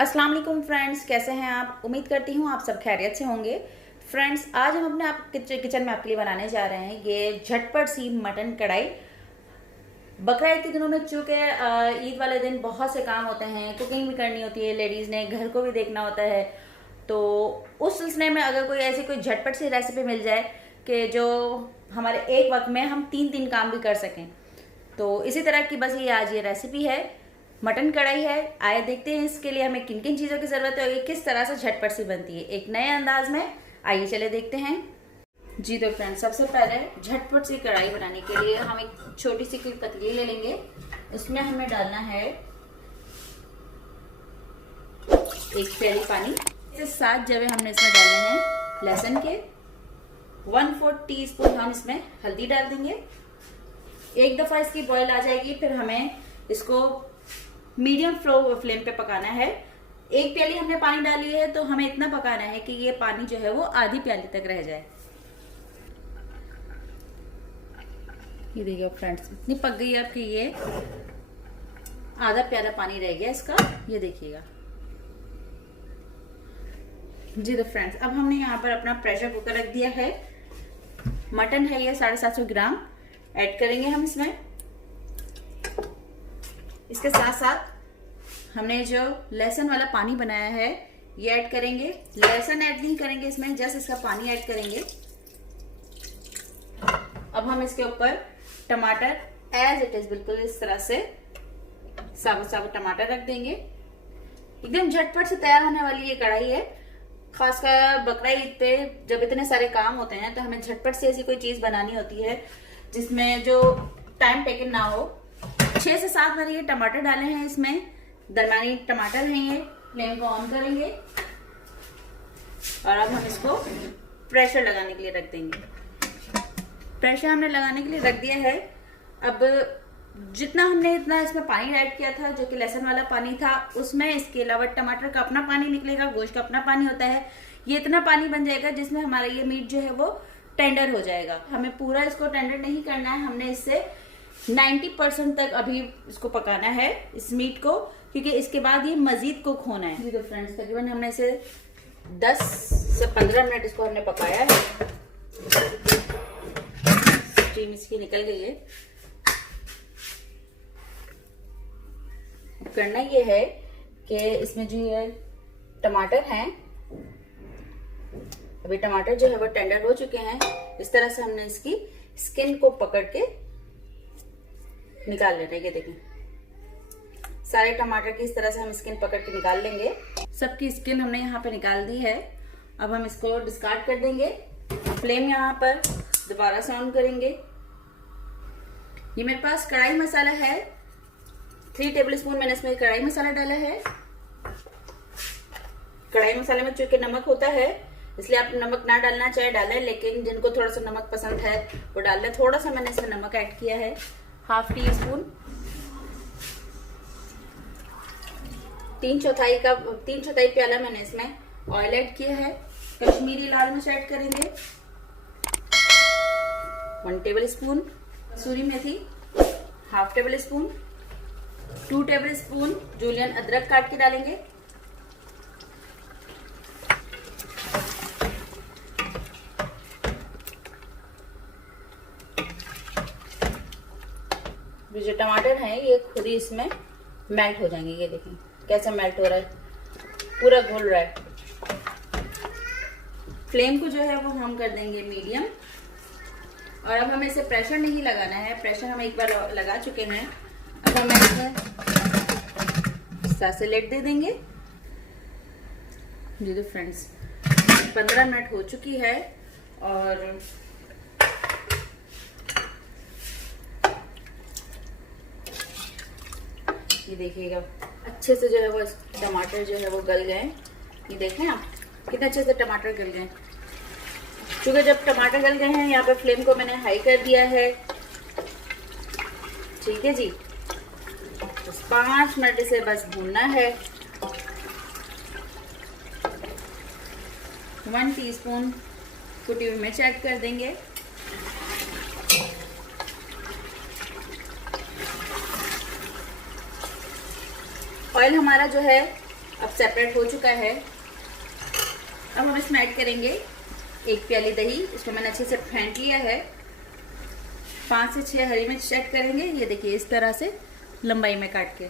अस्सलाम वालेकुम फ्रेंड्स, कैसे हैं आप। उम्मीद करती हूँ आप सब खैरियत से होंगे। फ्रेंड्स, आज हम अपने किचन में आपके लिए बनाने जा रहे हैं ये झटपट सी मटन कढ़ाई। बकरा ईद के दिनों में चूँकि ईद वाले दिन बहुत से काम होते हैं, कुकिंग भी करनी होती है, लेडीज़ ने घर को भी देखना होता है, तो उस सिलसिले में अगर कोई ऐसी कोई झटपट सी रेसिपी मिल जाए कि जो हमारे एक वक्त में हम 3 काम भी कर सकें, तो इसी तरह की बस ये आज ये रेसिपी है, मटन कढ़ाई है। आइए देखते हैं इसके लिए हमें किन किन चीज़ों की ज़रूरत है और ये किस तरह से झटपट सी बनती है एक नए अंदाज में। आइए चले देखते हैं। जी तो फ्रेंड्स, सबसे पहले झटपट सी कढ़ाई बनाने के लिए हम एक छोटी सी कोई पतीली ले लेंगे। उसमें हमें डालना है 1 प्याली पानी। इससे 7 जवे हमने इसमें डालने हैं लहसुन के। 1/4 टीस्पून हम इसमें हल्दी डाल देंगे। एक दफ़ा इसकी बॉयल आ जाएगी, फिर हमें इसको मीडियम फ्लेम पे पकाना है। 1 प्याली हमने पानी डाली है, तो हमें इतना पकाना है कि ये पानी जो है वो आधी प्याली तक रह जाए। ये देखिए फ्रेंड्स, इतनी पक गई है आपकी, ये आधा प्याला पानी रह गया इसका, ये देखिएगा। जी तो फ्रेंड्स, अब हमने यहाँ पर अपना प्रेशर कुकर रख दिया है। मटन है ये 750 ग्राम ऐड करेंगे हम इसमें। इसके साथ साथ हमने जो लहसुन वाला पानी बनाया है ये ऐड करेंगे। लहसुन ऐड नहीं करेंगे इसमें, जस्ट इसका पानी ऐड करेंगे। अब हम इसके ऊपर टमाटर एज इट इज बिल्कुल इस तरह से साबुत साबुत टमाटर रख देंगे। एकदम झटपट से तैयार होने वाली ये कढ़ाई है। खासकर बकरा ईद पे जब इतने सारे काम होते हैं तो हमें झटपट से ऐसी कोई चीज बनानी होती है जिसमें जो टाइम टेकन ना हो। 6 से 7 बार ये टमाटर डाले हैं इसमें, दरमियानी टमाटर हैं ये। फ्लेम को ऑन करेंगे और अब हम इसको प्रेशर लगाने के लिए रख देंगे। प्रेशर हमने लगाने के लिए रख दिया है। अब जितना हमने इतना इसमें पानी ऐड किया था, जो कि लहसुन वाला पानी था, उसमें इसके अलावा टमाटर का अपना पानी निकलेगा, गोश्त का अपना पानी होता है। ये इतना पानी बन जाएगा जिसमें हमारा ये मीट जो है वो टेंडर हो जाएगा। हमें पूरा इसको टेंडर नहीं करना है, हमने इससे 90% तक अभी इसको पकाना है इस मीट को, क्योंकि इसके बाद ये मजीद कुक होना है। जी तो फ्रेंड्स, तकरीबन हमने इसे 10 से 15 मिनट इसको हमने पकाया है। स्टीम इसकी निकल गई है। करना ये है कि इसमें जो ये टमाटर हैं, अभी टमाटर जो है वो टेंडर हो चुके हैं। इस तरह से हमने इसकी स्किन को पकड़ के निकाल लेना है। ये देखें, सारे टमाटर की इस तरह से हम स्किन पकड़ के निकाल लेंगे। सबकी स्किन हमने यहाँ पे निकाल दी है। अब हम इसको डिस्कार्ड कर देंगे। फ्लेम यहाँ पर दोबारा से ऑन करेंगे। ये मेरे पास कढ़ाई मसाला है, 3 टेबलस्पून मैंने इसमें कढ़ाई मसाला डाला है। कढ़ाई मसाले में चूंकि नमक होता है, इसलिए आप नमक ना डालना चाहे डालें, लेकिन जिनको थोड़ा सा नमक पसंद है वो डाल लें। थोड़ा सा मैंने इसमें नमक ऐड किया है, 1/2 टीस्पून। 3/4 प्याला मैंने इसमें ऑयल ऐड किया है। कश्मीरी लाल मिर्च ऐड करेंगे, 1 टेबलस्पून। कसूरी मेथी 1/2 टेबलस्पून। 2 टेबलस्पून जूलियन अदरक काट के डालेंगे। जो टमाटर हैं ये खुद ही इसमें मेल्ट हो जाएंगे। ये देखें कैसे मेल्ट हो रहा है, पूरा घुल रहा है। फ्लेम को जो है वो हम कर देंगे मीडियम। और अब हमें इसे प्रेशर नहीं लगाना है, प्रेशर हम एक बार लगा चुके हैं। अब हम इसे से लेट दे देंगे। जी तो फ्रेंड्स, 15 मिनट हो चुकी है और ये देखिएगा अच्छे से जो है वो टमाटर जो है वो गल गए। ये देखें आप कितने अच्छे से टमाटर गल गए। क्योंकि जब टमाटर गल गए हैं, यहाँ पे फ्लेम को मैंने हाई कर दिया है। ठीक है जी, तो 5 मिनट इसे बस भूनना है। 1 टीस्पून कुटी हुई मिर्च ऐड कर देंगे। ऑयल हमारा जो है अब सेपरेट हो चुका है। अब हम इसमें ऐड करेंगे 1 प्याली दही। इसको मैंने अच्छे से फेंट लिया है। 5 से 6 हरी मिर्च ऐड करेंगे। ये देखिए इस तरह से लंबाई में काट के।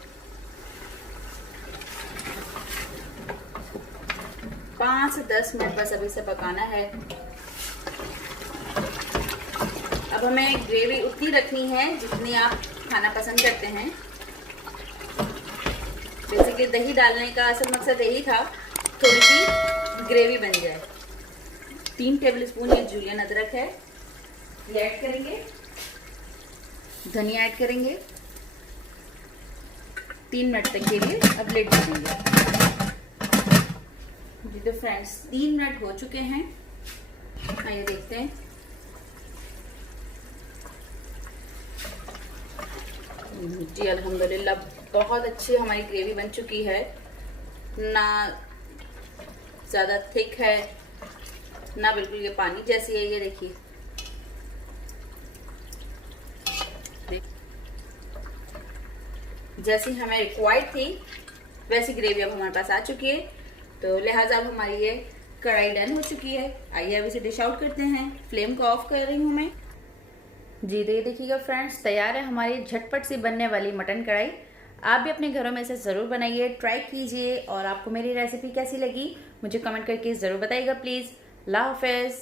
5 से 10 मिनट बस अभी से पकाना है। अब हमें ग्रेवी उतनी रखनी है जितनी आप खाना पसंद करते हैं। बेसिकली दही डालने का असल मकसद यही था, थोड़ी सी ग्रेवी बन जाए। 3 टेबलस्पून ये जूलियन अदरक है, ये ऐड करेंगे। धनिया ऐड करेंगे। 3 मिनट तक के लिए अब लिड देंगे। जी तो फ्रेंड्स 3 मिनट हो चुके हैं। आइए देखते हैं। जी अल्हम्दुलिल्लाह बहुत अच्छी हमारी ग्रेवी बन चुकी है। ना ज़्यादा थिक है ना बिल्कुल ये पानी जैसी है। ये देखिए जैसी हमें रिक्वायर्ड थी वैसी ग्रेवी अब हमारे पास आ चुकी है। तो लिहाजा अब हमारी ये कढ़ाई डन हो चुकी है। आइए अब इसे डिश आउट करते हैं। फ्लेम को ऑफ कर रही हूँ मैं। जी तो ये देखिएगा फ्रेंड्स, तैयार है हमारी झटपट सी बनने वाली मटन कढ़ाई। आप भी अपने घरों में इसे ज़रूर बनाइए, ट्राई कीजिए। और आपको मेरी रेसिपी कैसी लगी मुझे कमेंट करके ज़रूर बताइएगा प्लीज़। अल्लाह हाफ़िज़।